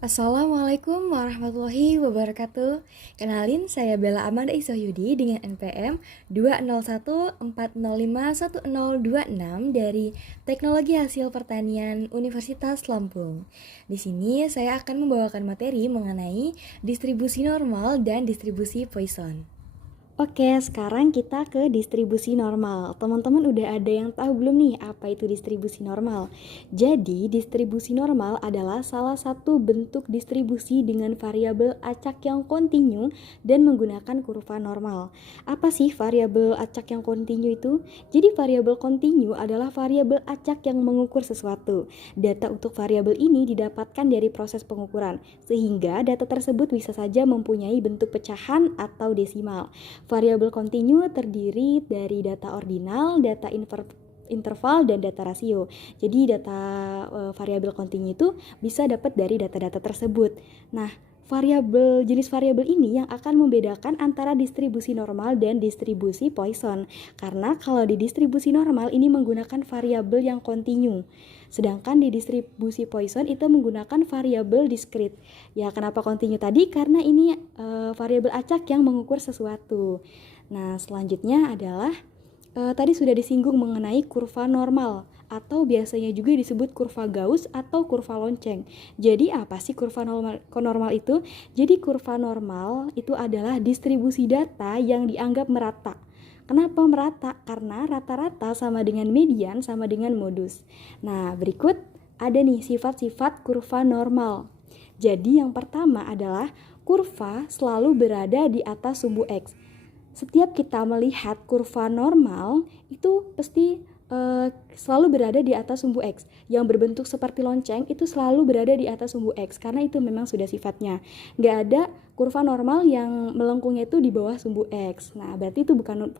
Assalamualaikum warahmatullahi wabarakatuh. Kenalin, saya Bella Amanda Isoyudi dengan NPM 20140510026 dari Teknologi Hasil Pertanian Universitas Lampung. Di sini saya akan membawakan materi mengenai distribusi normal dan distribusi Poisson. Oke, sekarang kita ke distribusi normal. Teman-teman udah ada yang tahu belum nih apa itu distribusi normal? Jadi, distribusi normal adalah salah satu bentuk distribusi dengan variabel acak yang kontinu dan menggunakan kurva normal. Apa sih variabel acak yang kontinu itu? Jadi, variabel kontinu adalah variabel acak yang mengukur sesuatu. Data untuk variabel ini didapatkan dari proses pengukuran, sehingga data tersebut bisa saja mempunyai bentuk pecahan atau desimal. Variabel kontinu terdiri dari data ordinal, data interval, dan data rasio. Jadi data variabel kontinu itu bisa dapat dari data-data tersebut. Nah, jenis variabel ini yang akan membedakan antara distribusi normal dan distribusi Poisson. Karena kalau di distribusi normal ini menggunakan variabel yang kontinu. Sedangkan di distribusi Poisson itu menggunakan variabel diskrit. Ya, kenapa kontinu tadi? Karena ini variabel acak yang mengukur sesuatu. Nah, selanjutnya adalah tadi sudah disinggung mengenai kurva normal atau biasanya juga disebut kurva Gauss atau kurva lonceng. Jadi apa sih kurva normal itu? Jadi kurva normal itu adalah distribusi data yang dianggap merata. Kenapa merata? Karena rata-rata sama dengan median sama dengan modus. Nah, berikut ada nih sifat-sifat kurva normal. Jadi yang pertama adalah kurva selalu berada di atas sumbu X. Setiap kita melihat kurva normal itu pasti selalu berada di atas sumbu X. Yang berbentuk seperti lonceng itu selalu berada di atas sumbu X karena itu memang sudah sifatnya. Nggak ada kurva normal yang melengkungnya itu di bawah sumbu X. Nah, berarti itu bukan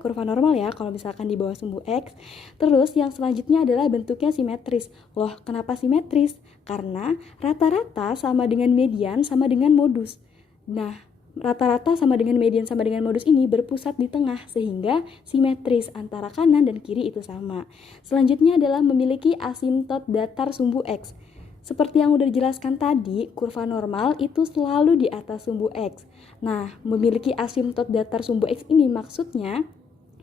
kurva normal ya kalau misalkan di bawah sumbu X. Terus yang selanjutnya adalah bentuknya simetris. Loh, kenapa simetris? Karena rata-rata sama dengan median sama dengan modus. Nah, rata-rata sama dengan median sama dengan modus ini berpusat di tengah sehingga simetris antara kanan dan kiri itu sama. Selanjutnya adalah memiliki asimtot datar sumbu X. Seperti yang udah dijelaskan tadi, kurva normal itu selalu di atas sumbu X. Nah, memiliki asimtot datar sumbu X ini maksudnya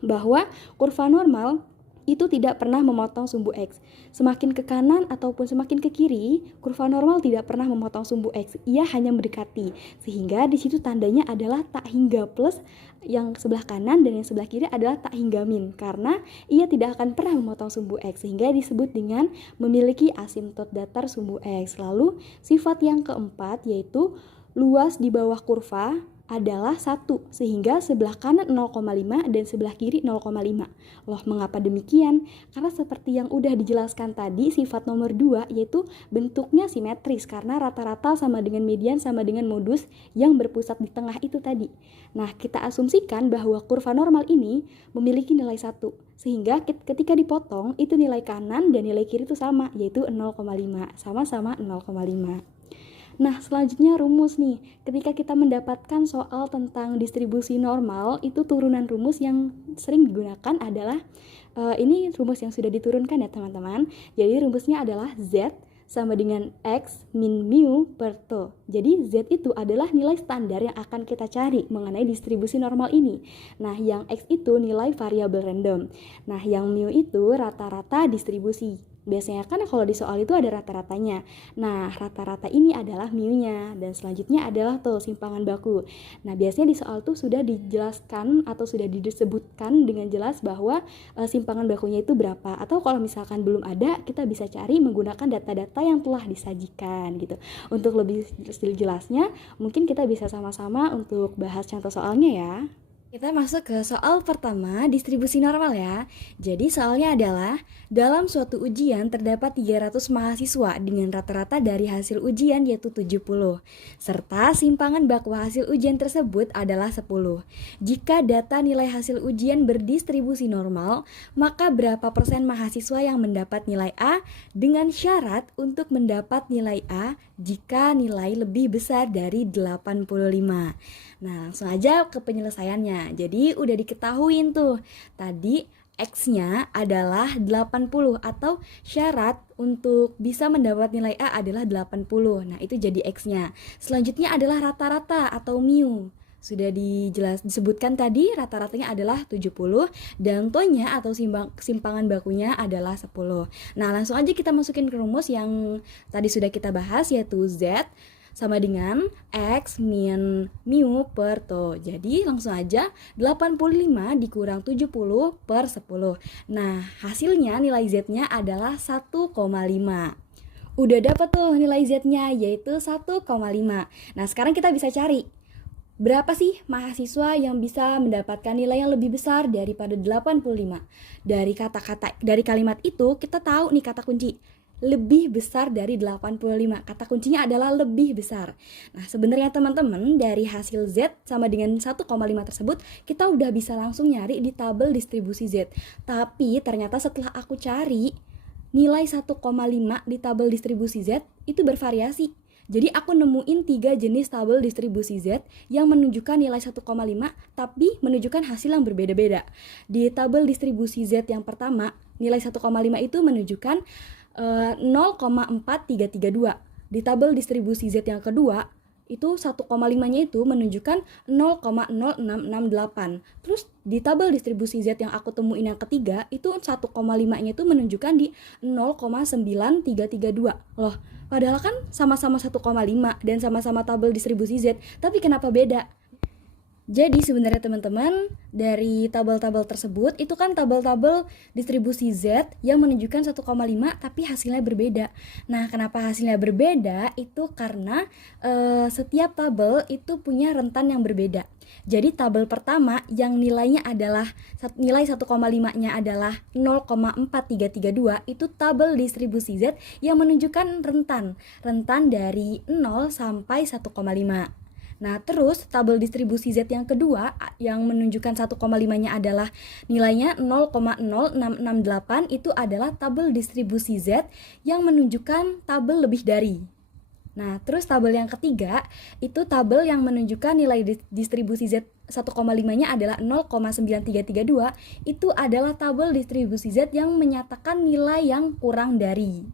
bahwa kurva normal itu tidak pernah memotong sumbu X. Semakin ke kanan ataupun semakin ke kiri, kurva normal tidak pernah memotong sumbu X. Ia hanya mendekati. Sehingga di situ tandanya adalah tak hingga plus, yang sebelah kanan dan yang sebelah kiri adalah tak hingga min. Karena ia tidak akan pernah memotong sumbu X. Sehingga disebut dengan memiliki asimtot datar sumbu X. Lalu sifat yang keempat yaitu luas di bawah kurva adalah 1, sehingga sebelah kanan 0,5 dan sebelah kiri 0,5. Loh, mengapa demikian? Karena seperti yang udah dijelaskan tadi, sifat nomor 2 yaitu bentuknya simetris karena rata-rata sama dengan median sama dengan modus yang berpusat di tengah itu tadi. Nah, kita asumsikan bahwa kurva normal ini memiliki nilai 1, sehingga ketika dipotong itu nilai kanan dan nilai kiri itu sama, yaitu 0,5, sama-sama 0,5. Nah, selanjutnya rumus nih. Ketika kita mendapatkan soal tentang distribusi normal, itu turunan rumus yang sering digunakan adalah ini rumus yang sudah diturunkan ya teman-teman. Jadi rumusnya adalah Z sama dengan X min mu per T. Jadi Z itu adalah nilai standar yang akan kita cari mengenai distribusi normal ini. Nah, yang X itu nilai variabel random. Nah, yang mu itu rata-rata distribusi. Biasanya kan kalau di soal itu ada rata-ratanya. Nah, rata-rata ini adalah mu-nya dan selanjutnya adalah tuh simpangan baku. Nah, biasanya di soal tuh sudah dijelaskan atau sudah disebutkan dengan jelas bahwa simpangan bakunya itu berapa. Atau kalau misalkan belum ada, kita bisa cari menggunakan data-data yang telah disajikan gitu. Untuk lebih jelasnya, mungkin kita bisa sama-sama untuk bahas contoh soalnya ya. Kita masuk ke soal pertama, distribusi normal ya. Jadi soalnya adalah, dalam suatu ujian terdapat 300 mahasiswa dengan rata-rata dari hasil ujian yaitu 70. Serta simpangan bakwa hasil ujian tersebut adalah 10. Jika data nilai hasil ujian berdistribusi normal, maka berapa persen mahasiswa yang mendapat nilai A dengan syarat untuk mendapat nilai A jika nilai lebih besar dari 85. Nah, langsung aja ke penyelesaiannya. Jadi udah diketahuin tuh. Tadi X-nya adalah 80 atau syarat untuk bisa mendapat nilai A adalah 80. Nah, itu jadi X-nya. Selanjutnya adalah rata-rata atau mu. Sudah disebutkan tadi rata-ratanya adalah 70 dan to-nya atau simpangan bakunya adalah 10. Nah, langsung aja kita masukin ke rumus yang tadi sudah kita bahas, yaitu Z sama dengan X min mu per to. Jadi langsung aja 85 dikurang 70 per 10. Nah, hasilnya nilai Z-nya adalah 1,5. Udah dapat tuh nilai Z-nya, yaitu 1,5. Nah, sekarang kita bisa cari berapa sih mahasiswa yang bisa mendapatkan nilai yang lebih besar daripada 85? Dari kalimat itu kita tahu nih kata kunci lebih besar dari 85. Kata kuncinya adalah lebih besar. Nah, sebenarnya teman-teman, dari hasil Z sama dengan 1,5 tersebut, kita udah bisa langsung nyari di tabel distribusi Z. Tapi ternyata setelah aku cari, nilai 1,5 di tabel distribusi Z itu bervariasi. Jadi aku nemuin 3 jenis tabel distribusi Z yang menunjukkan nilai 1,5 tapi menunjukkan hasil yang berbeda-beda. Di tabel distribusi Z yang pertama, nilai 1,5 itu menunjukkan 0,4332. Di tabel distribusi Z yang kedua, itu 1,5-nya itu menunjukkan 0,0668. Terus di tabel distribusi Z yang aku temuin yang ketiga, itu 1,5-nya itu menunjukkan di 0,9332. Loh, padahal kan sama-sama 1,5 dan sama-sama tabel distribusi Z, tapi kenapa beda? Jadi sebenarnya teman-teman, dari tabel-tabel tersebut itu kan tabel-tabel distribusi Z yang menunjukkan 1,5 tapi hasilnya berbeda. Nah, kenapa hasilnya berbeda? Itu karena setiap tabel itu punya rentan yang berbeda. Jadi tabel pertama yang nilainya adalah nilai 1,5-nya adalah 0,4332, itu tabel distribusi Z yang menunjukkan rentan dari 0 sampai 1,5. Nah, terus tabel distribusi Z yang kedua yang menunjukkan 1,5-nya adalah nilainya 0,0668, itu adalah tabel distribusi Z yang menunjukkan tabel lebih dari. Nah, terus tabel yang ketiga itu tabel yang menunjukkan nilai distribusi Z 1,5-nya adalah 0,9332, itu adalah tabel distribusi Z yang menyatakan nilai yang kurang dari.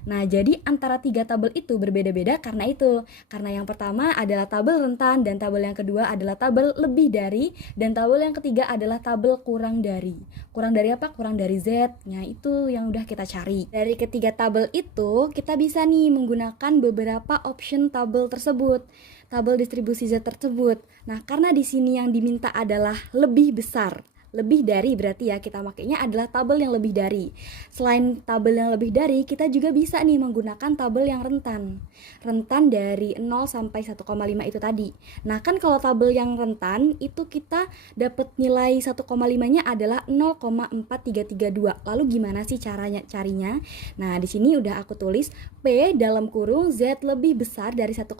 Nah, jadi antara 3 tabel itu berbeda-beda karena itu. Karena yang pertama adalah tabel rentan, dan tabel yang kedua adalah tabel lebih dari, dan tabel yang ketiga adalah tabel kurang dari. Kurang dari apa? Kurang dari Z-nya, itu yang udah kita cari. Dari ketiga tabel itu, kita bisa nih menggunakan beberapa option tabel tersebut, tabel distribusi Z tersebut. Nah, karena di sini yang diminta adalah lebih besar, lebih dari, berarti ya kita makainya adalah tabel yang lebih dari. Selain tabel yang lebih dari, kita juga bisa nih menggunakan tabel yang rentan dari 0 sampai 1,5 itu tadi. Nah, kan kalau tabel yang rentan itu kita dapat nilai 1,5-nya adalah 0,4332. Lalu gimana sih carinya? Nah, di sini udah aku tulis P dalam kurung Z lebih besar dari 1,5.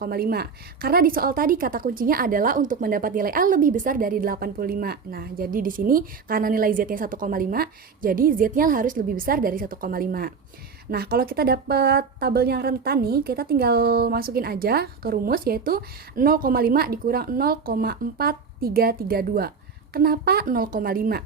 Karena di soal tadi kata kuncinya adalah untuk mendapat nilai A lebih besar dari 85. Nah, jadi di sini karena nilai Z-nya 1,5, jadi Z-nya harus lebih besar dari 1,5. Nah, kalau kita dapat tabel yang rentan nih, kita tinggal masukin aja ke rumus, yaitu 0,5 dikurang 0,4332. Kenapa 0,5?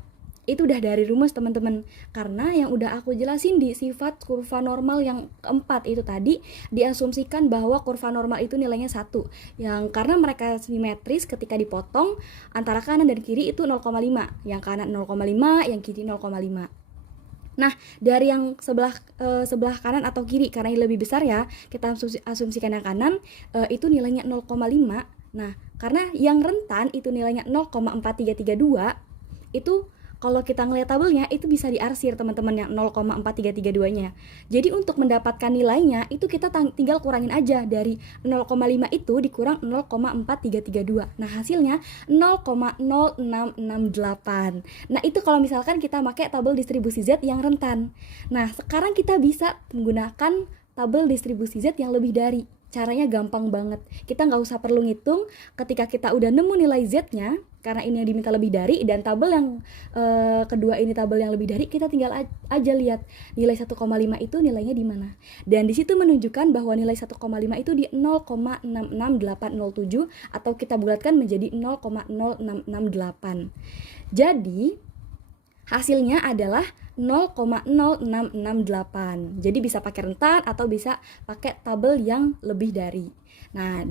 Itu udah dari rumus teman-teman, karena yang udah aku jelasin di sifat kurva normal yang keempat itu tadi, diasumsikan bahwa kurva normal itu nilainya 1, yang karena mereka simetris ketika dipotong antara kanan dan kiri itu 0,5, yang kanan 0,5, yang kiri 0,5. Nah, dari yang sebelah kanan atau kiri, karena yang lebih besar ya, kita asumsikan yang kanan itu nilainya 0,5. Nah, karena yang rentan itu nilainya 0,4332, itu kalau kita ngelihat tabelnya itu bisa diarsir teman-teman yang 0,4332-nya. Jadi untuk mendapatkan nilainya itu kita tinggal kurangin aja dari 0,5 itu dikurang 0,4332. Nah, hasilnya 0,0668. Nah, itu kalau misalkan kita pakai tabel distribusi Z yang rentan. Nah, sekarang kita bisa menggunakan tabel distribusi Z yang lebih dari. Caranya gampang banget. Kita nggak usah perlu ngitung. Ketika kita udah nemu nilai Z-nya, karena ini yang diminta lebih dari, dan tabel yang kedua ini tabel yang lebih dari, kita tinggal aja lihat nilai 1,5 itu nilainya di mana. Dan di situ menunjukkan bahwa nilai 1,5 itu di 0,66807, atau kita bulatkan menjadi 0,0668. Jadi Hasilnya adalah 0,0668. Jadi bisa pakai rentan atau bisa pakai tabel yang lebih dari. Nah,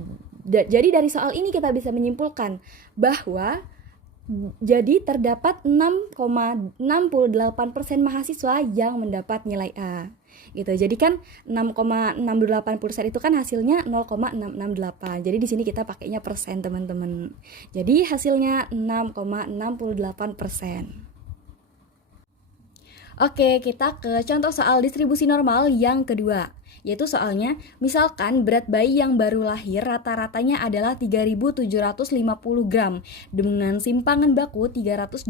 jadi dari soal ini kita bisa menyimpulkan bahwa jadi terdapat 6,68% mahasiswa yang mendapat nilai A. Gitu. Jadi kan 6,68% itu kan hasilnya 0,668. Jadi di sini kita pakainya persen, teman-teman. Jadi hasilnya 6,68%. Oke, kita ke contoh soal distribusi normal yang kedua, yaitu soalnya misalkan berat bayi yang baru lahir rata-ratanya adalah 3.750 gram dengan simpangan baku 325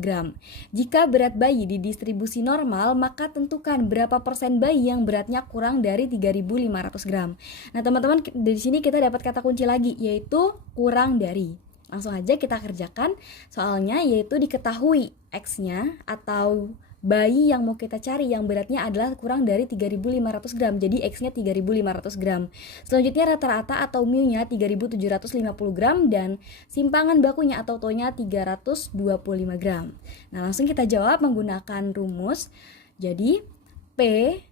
gram. Jika berat bayi didistribusi normal, maka tentukan berapa persen bayi yang beratnya kurang dari 3.500 gram. Nah, teman-teman, di sini kita dapat kata kunci lagi, yaitu kurang dari. Langsung aja kita kerjakan soalnya, yaitu diketahui X-nya atau bayi yang mau kita cari yang beratnya adalah kurang dari 3.500 gram. Jadi X-nya 3.500 gram. Selanjutnya rata-rata atau mu-nya 3.750 gram dan simpangan bakunya atau to-nya 325 gram. Nah, langsung kita jawab menggunakan rumus. Jadi P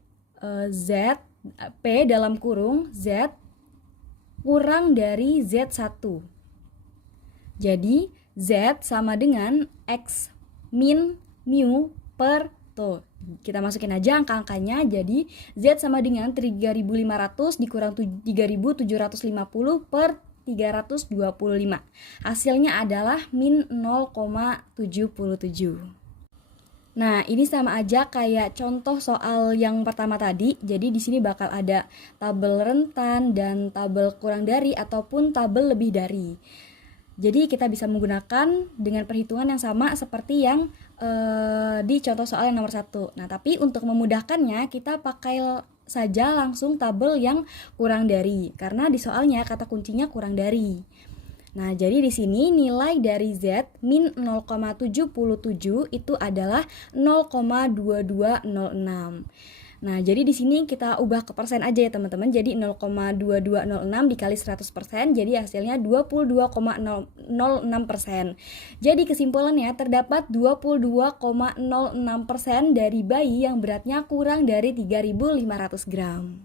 dalam kurung Z kurang dari Z1. Jadi Z sama dengan X min mu per to. Kita masukin aja angka-angkanya. Jadi Z sama dengan 3.500 dikurang 3.750 per 325. Hasilnya adalah min 0,77. Nah, ini sama aja kayak contoh soal yang pertama tadi. Jadi di sini bakal ada tabel rentan dan tabel kurang dari ataupun tabel lebih dari. Jadi kita bisa menggunakan dengan perhitungan yang sama seperti yang di contoh soal yang nomor 1. Nah, tapi untuk memudahkannya kita pakai saja langsung tabel yang kurang dari, karena di soalnya kata kuncinya kurang dari. Nah, jadi di sini nilai dari Z min 0,77 itu adalah 0,2206. Nah, jadi di sini kita ubah ke persen aja ya, teman-teman. Jadi 0,2206 dikali 100%, jadi hasilnya 22,06%. Jadi kesimpulannya terdapat 22,06% dari bayi yang beratnya kurang dari 3.500 gram.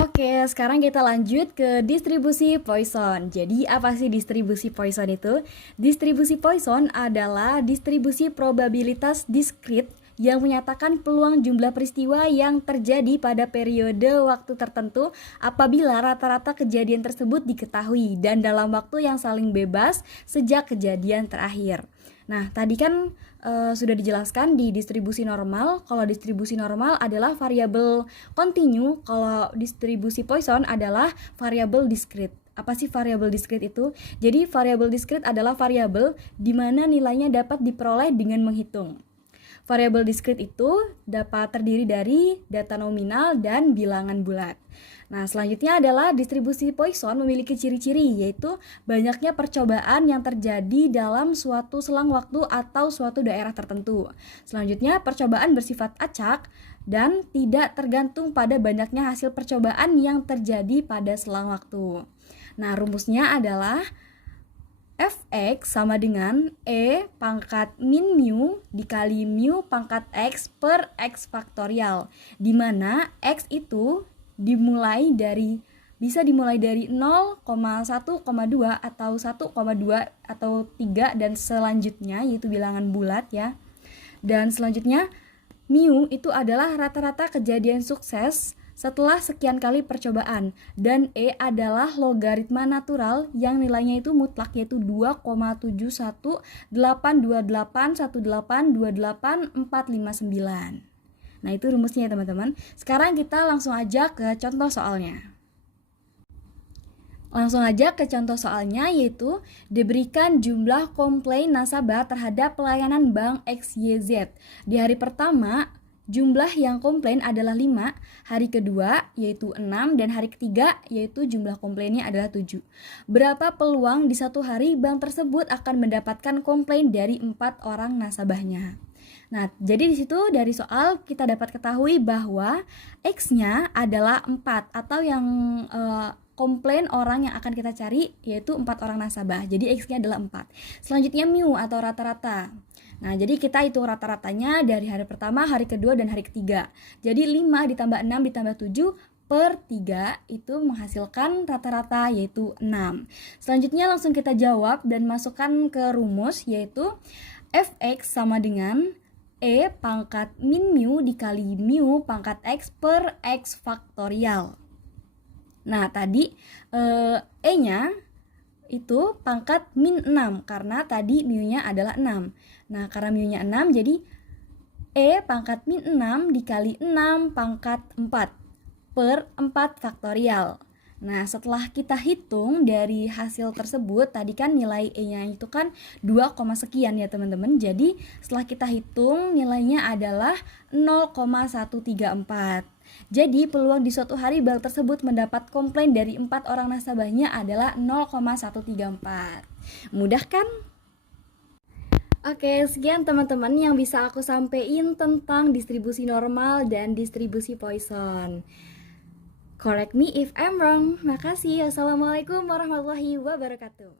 Oke, sekarang kita lanjut ke distribusi Poisson. Jadi apa sih distribusi Poisson itu? Distribusi Poisson adalah distribusi probabilitas diskrit yang menyatakan peluang jumlah peristiwa yang terjadi pada periode waktu tertentu apabila rata-rata kejadian tersebut diketahui dan dalam waktu yang saling bebas sejak kejadian terakhir. Nah, tadi kan sudah dijelaskan di distribusi normal. Kalau distribusi normal adalah variabel kontinu, kalau distribusi Poisson adalah variabel diskrit. Apa sih variabel diskrit itu? Jadi variabel diskrit adalah variabel di mana nilainya dapat diperoleh dengan menghitung. Variabel diskrit itu dapat terdiri dari data nominal dan bilangan bulat. Nah, selanjutnya adalah distribusi Poisson memiliki ciri-ciri, yaitu banyaknya percobaan yang terjadi dalam suatu selang waktu atau suatu daerah tertentu. Selanjutnya, percobaan bersifat acak dan tidak tergantung pada banyaknya hasil percobaan yang terjadi pada selang waktu. Nah, rumusnya adalah Fx sama dengan E pangkat min mu dikali mu pangkat X per X faktorial, di mana X itu bisa dimulai dari 0,1,2 atau 1,2 atau 3 dan selanjutnya, yaitu bilangan bulat ya. Dan selanjutnya mu itu adalah rata-rata kejadian sukses setelah sekian kali percobaan, dan E adalah logaritma natural yang nilainya itu mutlak, yaitu 2,718818282459. Nah, itu rumusnya ya, teman-teman. Sekarang kita langsung aja ke contoh soalnya. Yaitu diberikan jumlah komplain nasabah terhadap pelayanan bank XYZ. Di hari pertama, jumlah yang komplain adalah 5, hari kedua yaitu 6, dan hari ketiga yaitu jumlah komplainnya adalah 7. Berapa peluang di satu hari bank tersebut akan mendapatkan komplain dari 4 orang nasabahnya? Nah, jadi di situ dari soal kita dapat ketahui bahwa X-nya adalah 4, atau yang komplain orang yang akan kita cari, yaitu 4 orang nasabah. Jadi X-nya adalah 4. Selanjutnya mu atau rata-rata. Nah, jadi kita hitung rata-ratanya dari hari pertama, hari kedua, dan hari ketiga. Jadi 5 ditambah 6 ditambah 7 per 3 itu menghasilkan rata-rata, yaitu 6. Selanjutnya langsung kita jawab dan masukkan ke rumus, yaitu fx sama dengan E pangkat min mu dikali mu pangkat X per X faktorial. Nah, tadi E-nya itu pangkat min 6 karena tadi mu-nya adalah 6. Nah, karena mu-nya 6 jadi E pangkat min 6 dikali 6 pangkat 4 per 4 faktorial. Nah, setelah kita hitung dari hasil tersebut, tadi kan nilai E-nya itu kan 2, sekian ya teman-teman. Jadi setelah kita hitung nilainya adalah 0,134. Jadi peluang di suatu hari bank tersebut mendapat komplain dari 4 orang nasabahnya adalah 0,134. Mudah kan? Oke, sekian teman-teman yang bisa aku sampaikan tentang distribusi normal dan distribusi Poisson. Correct me if I'm wrong. Makasih. Assalamualaikum warahmatullahi wabarakatuh.